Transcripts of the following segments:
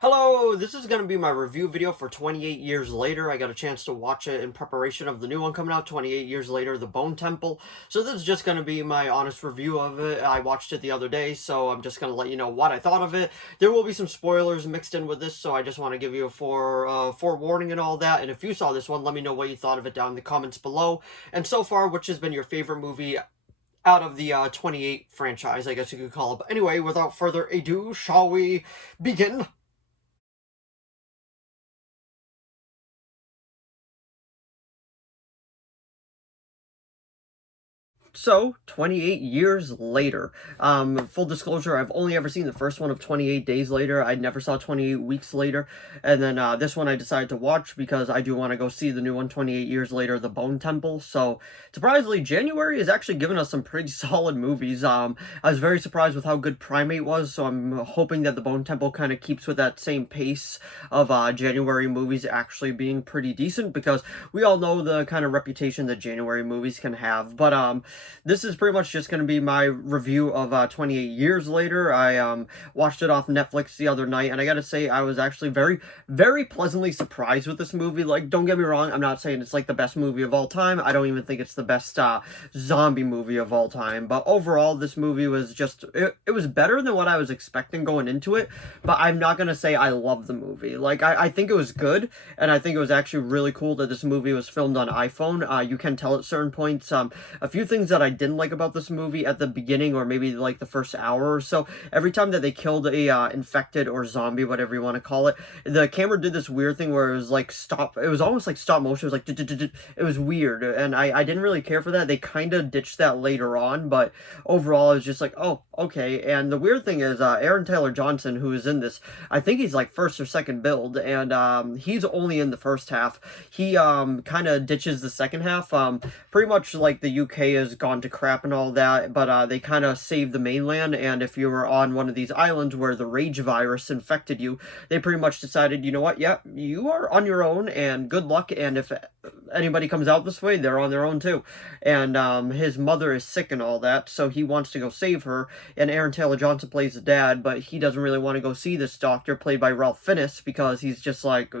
Hello, this is going to be my review video for 28 Years Later. I got a chance to watch it in preparation of the new one coming out, 28 Years Later, The Bone Temple. So this is just going to be my honest review of it. I watched it the other day, so I'm just going to let you know what I thought of it. There will be some spoilers mixed in with this, so I just want to give you a forewarning and all that. And if you saw this one, let me know what you thought of it down in the comments below. And so far, which has been your favorite movie out of the 28 franchise, I guess you could call it. But anyway, without further ado, shall we begin? So, 28 years later. Full disclosure, I've only ever seen the first one of 28 Days Later. I never saw 28 Weeks Later. And then this one I decided to watch because I do want to go see the new one, 28 Years Later, The Bone Temple. So, surprisingly, January has actually given us some pretty solid movies. I was very surprised with how good Primate was, so I'm hoping that The Bone Temple kind of keeps with that same pace of January movies actually being pretty decent, because we all know the kind of reputation that January movies can have. But this is pretty much just going to be my review of 28 Years Later. I watched it off Netflix the other night, and I gotta say, I was actually very pleasantly surprised with this movie. Like, don't get me wrong, I'm not saying it's like the best movie of all time. I don't even think it's the best zombie movie of all time. But overall, this movie was just, it was better than what I was expecting going into it. But I'm not going to say I love the movie. Like, I think it was good, and I think it was actually really cool that this movie was filmed on iPhone. You can tell at certain points, a few things that I didn't like about this movie at the beginning, or maybe like the first hour or so. Every time that they killed a infected or zombie, whatever you want to call it, the camera did this weird thing where it was like it was almost like stop motion. It was like it was weird, and I didn't really care for that. They kind of ditched that later on, but overall I was just like, oh, okay. And the weird thing is, Aaron Taylor Johnson, who is in this, I think he's like first or second build, and he's only in the first half. He kind of ditches the second half. Pretty much like the UK has gone to crap and all that, but they kind of saved the mainland. And if you were on one of these islands where the rage virus infected you, they pretty much decided, you know what, yeah, you are on your own, and good luck, and if anybody comes out this way, they're on their own too. And his mother is sick and all that, so he wants to go save her, and Aaron Taylor Johnson plays the dad, but he doesn't really want to go see this doctor, played by Ralph Fiennes, because he's just like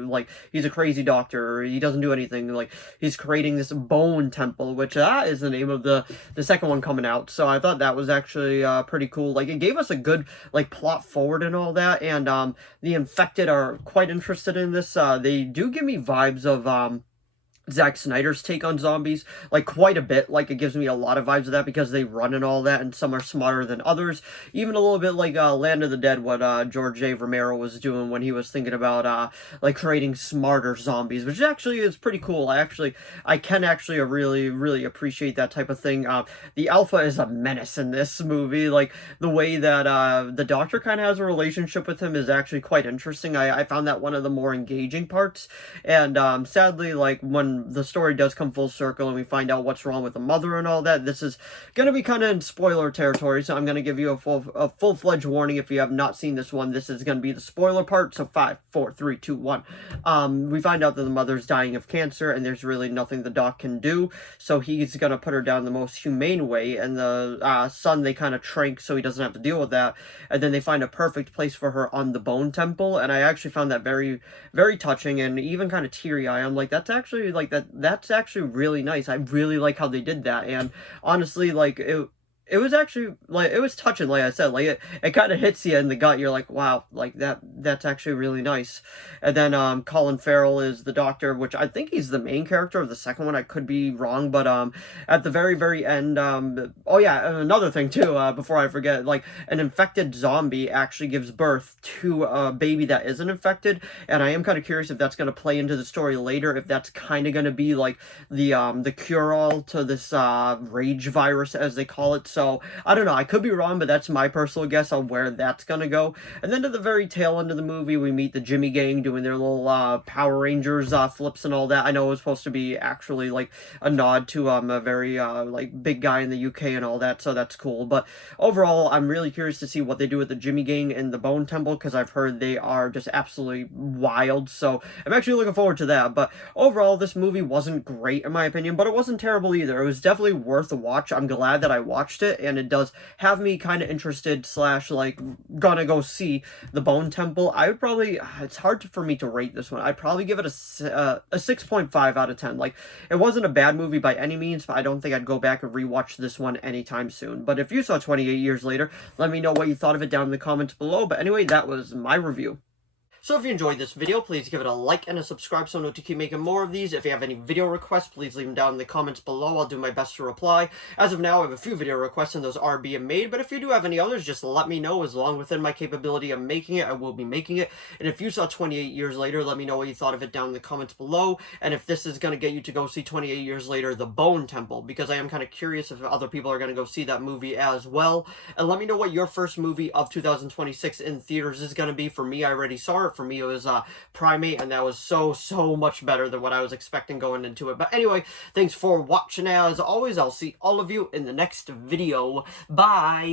he's a crazy doctor. He doesn't do anything. Like, he's creating this bone temple, which is the name of the second one coming out. So I thought that was actually pretty cool. Like, it gave us a good like plot forward and all that, and the infected are quite interested in this. They do give me vibes of Zack Snyder's take on zombies, like, quite a bit. Like, it gives me a lot of vibes of that, because they run and all that, and some are smarter than others. Even a little bit like Land of the Dead, what George A. Romero was doing when he was thinking about like creating smarter zombies, which actually is pretty cool. I can actually really appreciate that type of thing. The Alpha is a menace in this movie. Like, the way that the Doctor kind of has a relationship with him is actually quite interesting. I found that one of the more engaging parts, and sadly, like, when the story does come full circle and we find out what's wrong with the mother and all that, this is going to be kind of in spoiler territory, so I'm going to give you a full-fledged warning. If you have not seen this one, this is going to be the spoiler part. So 5, 4, 3, 2, 1. We find out that the mother's dying of cancer, and there's really nothing the doc can do, so he's going to put her down the most humane way, and the son, they kind of trank so he doesn't have to deal with that, and then they find a perfect place for her on the Bone Temple, and I actually found that very touching, and even kind of teary-eyed. I'm like, that's actually like that's actually really nice. I really like how they did that, and honestly, like, it was actually, like, it was touching. Like I said, like, it kind of hits you in the gut. You're like, wow, like, that's actually really nice. And then Colin Farrell is the doctor, which I think he's the main character of the second one. I could be wrong, but at the very end, oh yeah, and another thing too, before I forget, like, an infected zombie actually gives birth to a baby that isn't infected, and I am kind of curious if that's going to play into the story later, if that's kind of going to be like the cure-all to this rage virus, as they call it. So I don't know, I could be wrong, but that's my personal guess on where that's gonna go. And then to the very tail end of the movie, we meet the Jimmy Gang doing their little Power Rangers flips and all that. I know it was supposed to be actually like a nod to a very like big guy in the UK and all that, so that's cool. But overall, I'm really curious to see what they do with the Jimmy Gang and the Bone Temple, because I've heard they are just absolutely wild. So I'm actually looking forward to that. But overall, this movie wasn't great in my opinion, but it wasn't terrible either. It was definitely worth a watch. I'm glad that I watched it. it, and it does have me kind of interested slash like gonna go see the Bone Temple. I would probably, it's hard for me to rate this one. I'd probably give it a 6.5 out of 10. Like, it wasn't a bad movie by any means, but I don't think I'd go back and rewatch this one anytime soon. But if you saw 28 Years Later, let me know what you thought of it down in the comments below. But anyway, that was my review. So if you enjoyed this video, please give it a like and a subscribe so I know to keep making more of these. If you have any video requests, please leave them down in the comments below. I'll do my best to reply. As of now, I have a few video requests and those are being made, but if you do have any others, just let me know. As long within my capability of making it, I will be making it. And if you saw 28 Years Later, let me know what you thought of it down in the comments below. And if this is going to get you to go see 28 Years Later, The Bone Temple, because I am kind of curious if other people are going to go see that movie as well. And let me know what your first movie of 2026 in theaters is going to be. For me, I already saw it. For me, it was Primate, and that was so much better than what I was expecting going into it. But anyway, thanks for watching. As always, I'll see all of you in the next video. Bye.